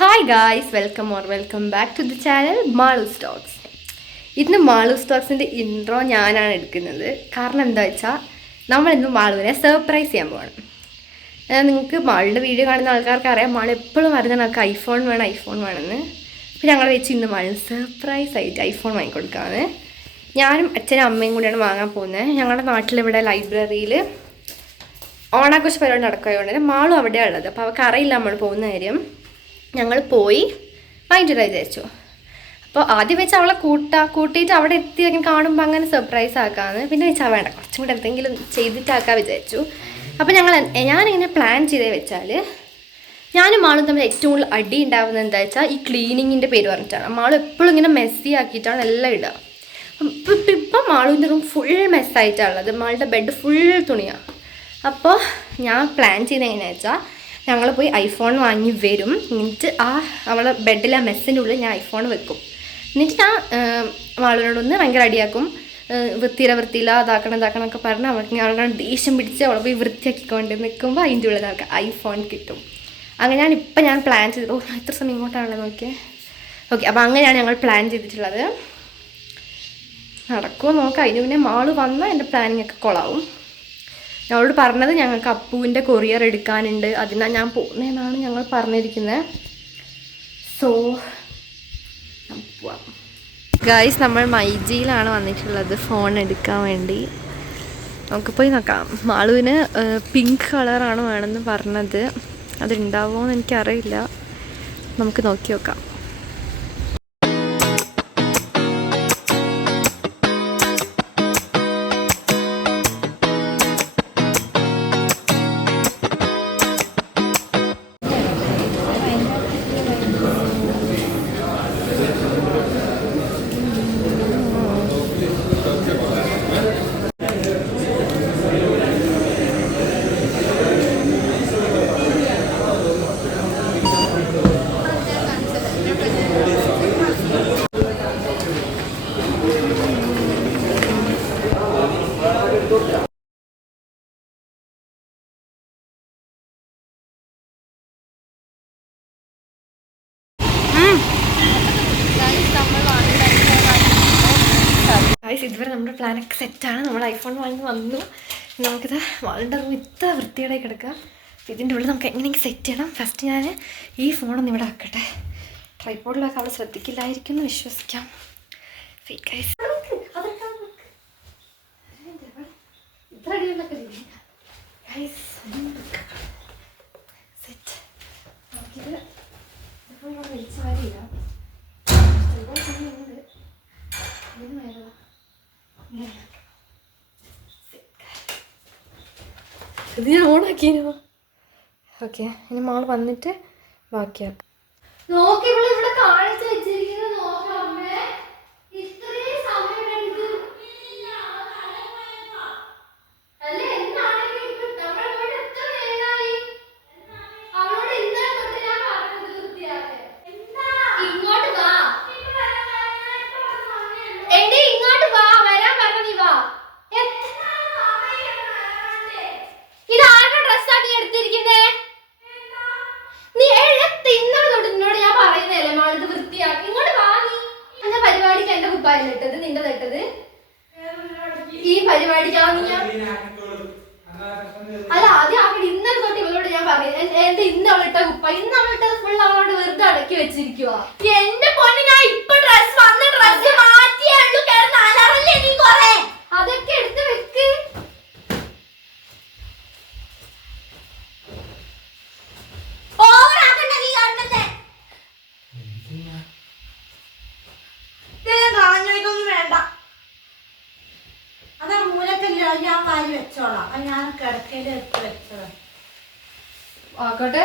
Hi guys, welcome back to the channel Malu stocks. ഇന്ന് Malu സ്റ്റോക്സിൻ്റെ intro ഞാനാണ് എടുക്കുന്നത്. കാരണം എന്താ വെച്ചാൽ നമ്മളിന്ന് മാളുവിനെ സർപ്രൈസ് ചെയ്യാൻ പോകണം. നിങ്ങൾക്ക് മാളുടെ വീഡിയോ കാണുന്ന ആൾക്കാർക്ക് അറിയാം, മാളു എപ്പോഴും പറയുന്നത് നമുക്ക് ഐഫോൺ വേണമെന്ന്. അപ്പോൾ ഞങ്ങൾ വെച്ച് ഇന്ന് മാളു സർപ്രൈസ് ആയിട്ട് ഐഫോൺ വാങ്ങിക്കൊടുക്കാമെന്ന്. ഞാനും അച്ഛനും അമ്മയും കൂടിയാണ് വാങ്ങാൻ പോകുന്നത്. ഞങ്ങളുടെ നാട്ടിലിവിടെ ലൈബ്രറിയിൽ ഓണാഘോഷ പരിപാടി നടക്കുകയായതുകൊണ്ട് മാളും അവിടെയാണ് ഉള്ളത്. അപ്പോൾ അവർക്ക് അറിയില്ല നമ്മൾ പോകുന്ന കാര്യം. ഞങ്ങൾ പോയി വാങ്ങിച്ചിട്ട് വിചാരിച്ചു. അപ്പോൾ ആദ്യം വെച്ച് അവളെ കൂട്ടിയിട്ട് അവിടെ എത്തി അങ്ങനെ കാണുമ്പോൾ അങ്ങനെ സർപ്രൈസ് ആക്കാമെന്ന്. പിന്നെ വെച്ചാൽ വേണ്ട, കുറച്ചും കൂടെ എന്തെങ്കിലും ചെയ്തിട്ടാക്കാൻ വിചാരിച്ചു. അപ്പോൾ ഞാനിങ്ങനെ പ്ലാൻ ചെയ്തേ വെച്ചാൽ ഞാനും മാളും തമ്മിൽ ഏറ്റവും കൂടുതൽ അടി ഉണ്ടാകുന്നത് എന്താ വെച്ചാൽ ഈ ക്ലീനിങ്ങിൻ്റെ പേര് പറഞ്ഞിട്ടാണ്. മാളും എപ്പോഴും ഇങ്ങനെ മെസ്സി ആക്കിയിട്ടാണ് എല്ലാം ഇടുക. ഇപ്പം മാളുവിൻ്റെ റൂം ഫുൾ മെസ്സായിട്ടുള്ളത്. മാളുടെ ബെഡ് ഫുൾ തുണിയാണ്. അപ്പോൾ ഞാൻ പ്ലാൻ ചെയ്ത് എങ്ങനെയാണെന്ന് വെച്ചാൽ ഞങ്ങൾ പോയി ഐഫോൺ വാങ്ങി വരും. എന്നിട്ട് അവളെ ബെഡിലെ മെസ്സിൻ്റെ ഉള്ളിൽ ഞാൻ ഐഫോൺ വെക്കും. എന്നിട്ട് ഞാൻ മാളുവിനോടൊന്ന് ഭയങ്കര അടിയാക്കും. വൃത്തിയില്ല അതാക്കണം എന്നൊക്കെ പറഞ്ഞ് അവൾക്ക് ദേഷ്യം പിടിച്ച് അവളെ പോയി വൃത്തിയാക്കിക്കൊണ്ട് നിൽക്കുമ്പോൾ അതിൻ്റെ ഉള്ളിൽ അവൾക്ക് ഐഫോൺ കിട്ടും. അങ്ങനെ ഞാൻ പ്ലാൻ ചെയ്തത്. എത്ര സമയം ഇങ്ങോട്ടാണല്ലോ നോക്കിയേ. ഓക്കെ, അപ്പോൾ അങ്ങനെയാണ് ഞങ്ങൾ പ്ലാൻ ചെയ്തിട്ടുള്ളത്. നടക്കുമോ നോക്കാം. അതിന് പിന്നെ മാള് വന്നാൽ എൻ്റെ പ്ലാനിങ് ഒക്കെ കൊളാവും. ഞങ്ങളോട് പറഞ്ഞത് ഞങ്ങൾക്ക് അപ്പുവിൻ്റെ കൊറിയർ എടുക്കാനുണ്ട്, അതിനാണ് ഞാൻ പോകുന്നതെന്നാണ് ഞങ്ങൾ പറഞ്ഞിരിക്കുന്നത്. സോ പോവാം ഗായ്സ്. നമ്മൾ മൈജിയിലാണ് വന്നിട്ടുള്ളത് ഫോൺ എടുക്കാൻ വേണ്ടി. നമുക്ക് പോയി നോക്കാം. മാളുവിന് പിങ്ക് കളറാണ് വേണമെന്ന് പറഞ്ഞത്. അതുണ്ടാവുമോ എന്ന് എനിക്കറിയില്ല. നമുക്ക് നോക്കി നോക്കാം. ഇതുവരെ നമ്മുടെ പ്ലാനൊക്കെ സെറ്റാണ്. നമ്മൾ ഐഫോൺ വാങ്ങി വന്നു. നമുക്കിത് വാളുടെ റൂം ഇത്ര വൃത്തിയോടായി കിടക്കാം. ഇതിൻ്റെ ഉള്ളിൽ നമുക്ക് എങ്ങനെയെങ്കിലും സെറ്റ് ചെയ്യണം. ഫസ്റ്റ് ഞാൻ ഈ ഫോണൊന്ന് ഇവിടെ ആക്കട്ടെ. ട്രൈപോഡിലൊക്കെ അവൾ ശ്രദ്ധിക്കില്ലായിരിക്കും എന്ന് വിശ്വസിക്കാം. ഇത് ഞാൻ ഓണാക്കിയോ? ഓക്കെ, ഇനി മോൾ വന്നിട്ട് ബാക്കിയാക്കാം. നോക്കി ഇവിടെ കാണിച്ചു വെച്ചിരിക്കുന്നത് നോക്കാം. അമ്മേ ഇത്രയും സമയം എടുത്ത് അല്ലേ? എന്താണെങ്കിൽ നമ്മളോട് എത്ര നേരമായി? അവളോട് ഇന്നലെ തൊട്ട് ഞാൻ പറഞ്ഞത് വൃത്തിയാക്കാൻ. ഇങ്ങോട്ട് വാ എടി, ഇങ്ങോട്ട് വാ. വരാൻ പറഞ്ഞ നീ വാ. ിട്ടത് നിന്റെ തെട്ടത് ഈ പരിപാടിക്കാണ്. അല്ല, ആദ്യം അവൾ ഇന്നലെ തൊട്ട് ഇവളോട് ഞാൻ പറയുന്നത് എന്റെ ഇന്ന് അവളിട്ട കുപ്പ, ഇന്ന് അവളിട്ടത് ഫുൾ അവളോട് വെറുതെ അടക്കി വെച്ചിരിക്കുക. എന്റെ പൊന്നി, ഞാൻ ഇപ്പൊ ഡ്രസ് മാറ്റിയേ ഉള്ളൂ. അതൊക്കെ എടുത്ത് വെക്ക്. ഞാൻ വാരി വെച്ചോളാം. ഞാൻ കിടക്കയിൽ എടുത്ത് വെച്ചോളാം. ആക്കട്ടെ.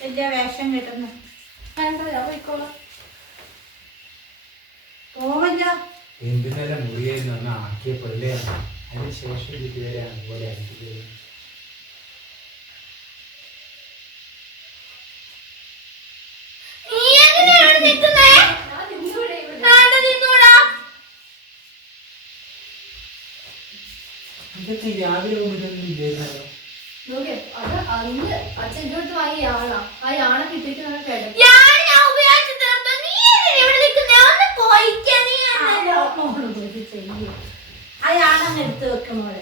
വലിയ വേഷം കിട്ടുന്നു. പോവല്ലോ. എന്തിനെല്ലാം മുറിയായിരുന്നു ആക്കിയ പിള്ളേരാണ്. അതിന് ശേഷം ഇതുവരെ അതുപോലെ ആയിരിക്കും. ഇതൊക്കെ രാവിലെ കൊണ്ടിട്ടൊന്നും ഇല്ലായിരുന്നല്ലോ. നോക്കിയേ, അത് അന്ന് അച്ഛൻ്റെ അടുത്ത് വാങ്ങിയ യാണ. ആ യാണ കിട്ടിയിട്ട് നമ്മൾ കിടന്നു. അയാളങ്ങ് എടുത്ത് വെക്കുമ്പോള്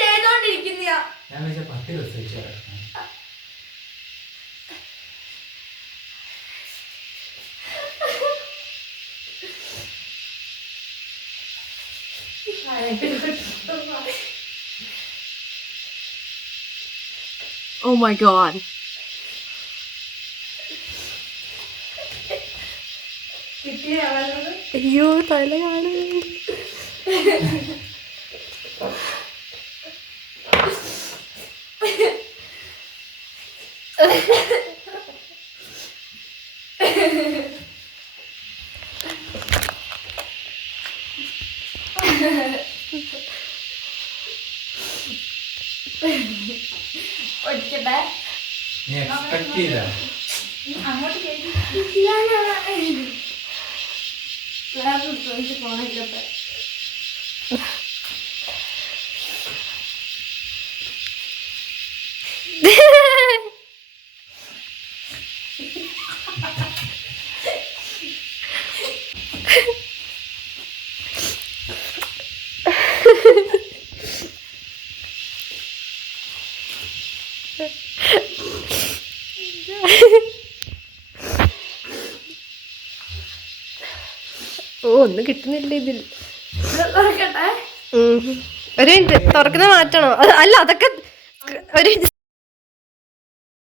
ചെയ്തോണ്ടിരിക്കുന്ന ഞാൻ വെച്ചാൽ 10 ദിവസം വെച്ചാൽ Oh my god. അയ്യോ തല കാണു. ഒടിക്കട്ടെ. നീ എക്സ്പെക്ട് ചെയ്താ അങ്ങോട്ട് കേട്ടി പോണിക്കട്ടെ. ഓ ഒന്നും കിട്ടുന്നില്ല ഇതിൽ. ഒരു മിനിറ്റ് തുറക്കുന്ന മാറ്റണോ? അല്ല അതൊക്കെ ഒരു